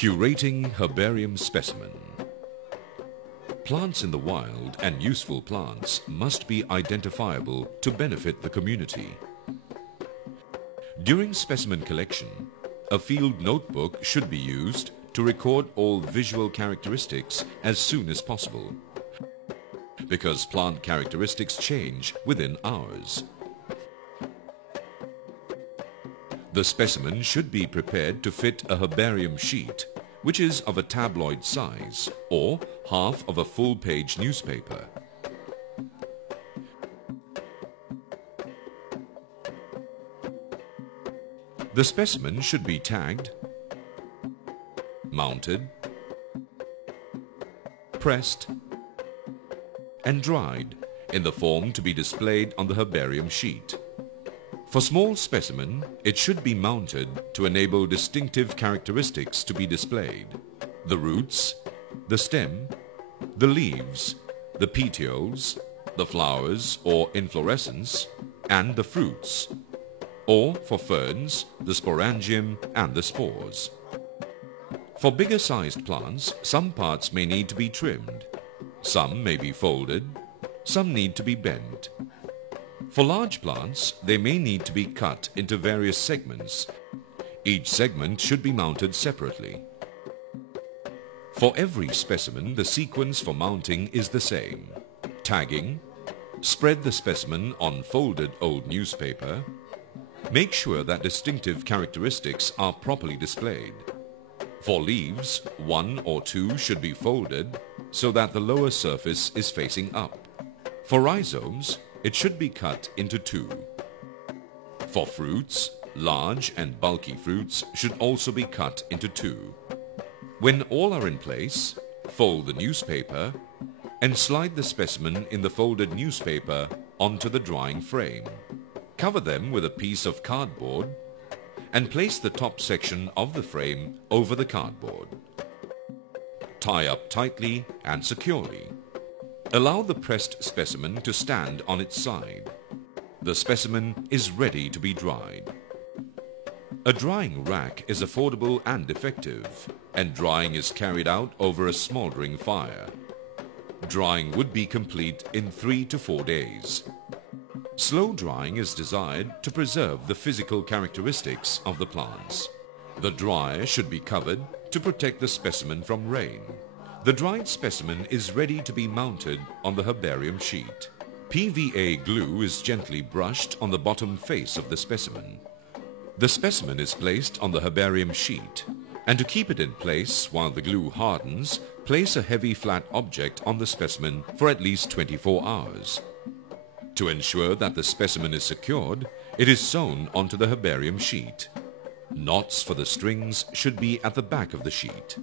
Curating herbarium specimen. Plants in the wild and useful plants must be identifiable to benefit the community. During specimen collection, a field notebook should be used to record all visual characteristics as soon as possible, because plant characteristics change within hours. The specimen should be prepared to fit a herbarium sheet, which is of a tabloid size or half of a full-page newspaper. The specimen should be tagged, mounted, pressed, and dried in the form to be displayed on the herbarium sheet. For small specimen, it should be mounted to enable distinctive characteristics to be displayed. The roots, the stem, the leaves, the petioles, the flowers or inflorescence, and the fruits. Or, for ferns, the sporangium and the spores. For bigger sized plants, some parts may need to be trimmed. Some may be folded, some need to be bent. For large plants, they may need to be cut into various segments. Each segment should be mounted separately. For every specimen, the sequence for mounting is the same. Tagging, spread the specimen on folded old newspaper, make sure that distinctive characteristics are properly displayed. For leaves, 1 or 2 should be folded so that the lower surface is facing up. For rhizomes, it should be cut into 2. For fruits, large and bulky fruits should also be cut into 2. When all are in place, fold the newspaper and slide the specimen in the folded newspaper onto the drying frame. Cover them with a piece of cardboard and place the top section of the frame over the cardboard. Tie up tightly and securely. Allow the pressed specimen to stand on its side. The specimen is ready to be dried. A drying rack is affordable and effective, and drying is carried out over a smoldering fire. Drying would be complete in 3 to 4 days. Slow drying is desired to preserve the physical characteristics of the plants. The dryer should be covered to protect the specimen from rain. The dried specimen is ready to be mounted on the herbarium sheet. PVA glue is gently brushed on the bottom face of the specimen. The specimen is placed on the herbarium sheet, and to keep it in place while the glue hardens, place a heavy flat object on the specimen for at least 24 hours. To ensure that the specimen is secured, it is sewn onto the herbarium sheet. Knots for the strings should be at the back of the sheet.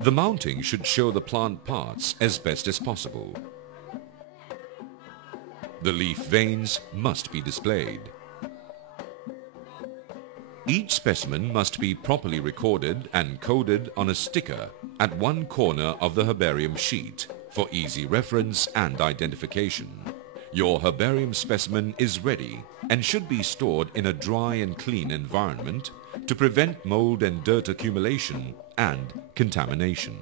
The mounting should show the plant parts as best as possible. The leaf veins must be displayed. Each specimen must be properly recorded and coded on a sticker at one corner of the herbarium sheet for easy reference and identification. Your herbarium specimen is ready and should be stored in a dry and clean environment to prevent mold and dirt accumulation and contamination.